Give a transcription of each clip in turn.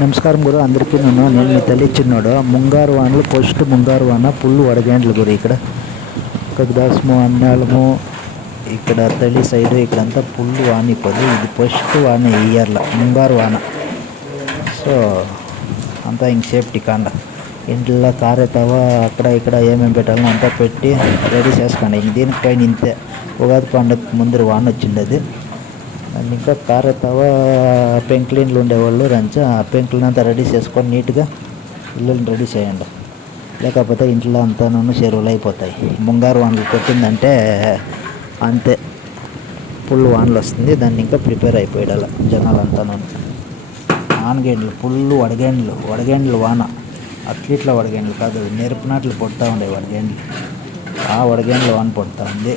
నమస్కారం గురు అందరికీ. నేను మీ తల్లి చిన్నోడు. ముంగారు వానలు ఫస్ట్ ముంగారు వాన ఫుల్ వడగండ్లు గురు. ఇక్కడ కగదాసము అన్నాళ్ళము ఇక్కడ తల్లి సైడు ఇక్కడంతా ఫుల్ వాన. ఇది ఫస్ట్ వాన ఈ ఇయర్లో ముంగారు వాన. సో అంతా ఇంక సేఫ్టీ కాండ ఇంట్లో కారెత్తావా అక్కడ ఇక్కడ ఏమేమి పెట్టాలో అంతా పెట్టి రెడీ చేసుకోండి. ఇంక దీనిపైన ఇంతే ఉగాది పండుగ ముందర వాన వచ్చిండేది. అండ్ ఇంకా కారెత్తావా పెంకులిండ్లు ఉండేవాళ్ళు రంచా ఆ పెంకులనంతా రెడీ చేసుకొని నీట్గా ఇల్లుని రెడీ చేయండి. లేకపోతే ఇంట్లో అంతాను చెరువులు అయిపోతాయి. ముంగారు వానలు కొట్టిందంటే అంతే ఫుల్ వానలు వస్తుంది. దాన్ని ఇంకా ప్రిపేర్ అయిపోయాడు జనాలంతాను. ఆనగేండ్లు ఫుల్ వడగండ్లు వాన. అట్లీట్ల వడగండ్లు కాదు, నెరుపునాట్లు పొడతా ఉండే వడగండ్లు. ఆ వడగండ్లు వాన పడుతూ ఉంది.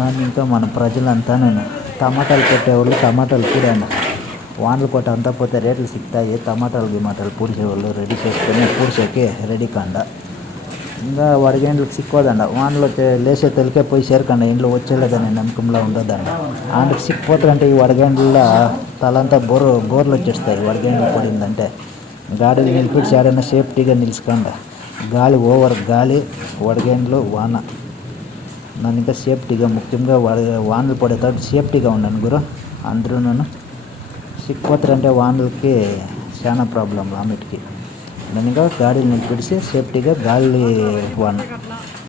దాన్ని ఇంకా మన ప్రజలంతా టమాటాలు పెట్టేవాళ్ళు టమాటాలు పూడండి. వానలు కొట్ట అంతా పోతే రేట్లు సిక్తాయి. గిమాటాలు పూడ్చేవాళ్ళు రెడీ చేసుకొని పూడ్చేకి రెడీ కాండ. ఇంకా వడగండ్లకు సిక్కోదండ. వానలో లేసే తొలికే పోయి చేరకండి. ఇంట్లో వచ్చేలేదని నమ్మకంలో ఉండదండ. అందుకు సిక్కిపోతారంటే ఈ వడగండ్ల తలంతా బోర్లు వచ్చేస్తాయి. వడగండ్లు పడిందంటే గాడిని నిలిపిడిచి ఏడైనా సేఫ్టీగా నిలుచుకోండి. గాలి వడగండ్లు వాన. నన్ను ఇంకా సేఫ్టీగా ముఖ్యంగా వానలు పడేటప్పుడు సేఫ్టీగా ఉన్నాను గురు. అందరూ సిక్కిపోతారంటే వానలకి చాలా ప్రాబ్లం అన్నిటికీ. నన్ను ఇంకా గాడిని నిలిపిడిచి సేఫ్టీగా గాలి వాన.